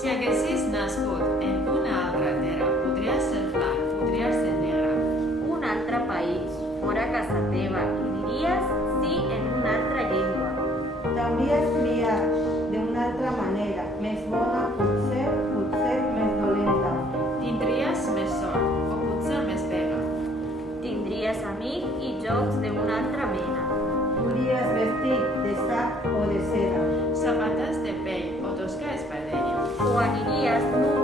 Si haguessis nascut en una altra terra, podries ser blanc, podries ser negre. Un altre país, fora casa teva, i diries sí en una altra llengua. T'hauries criat d'una altra manera, més bona, potser més dolenta. Tindries més sort, o potser més pega. Tindries amic i jocs d'una altra mena. Duries vestit de sac o de seda. Sabates de pell o tosca espardenya. O aniries nu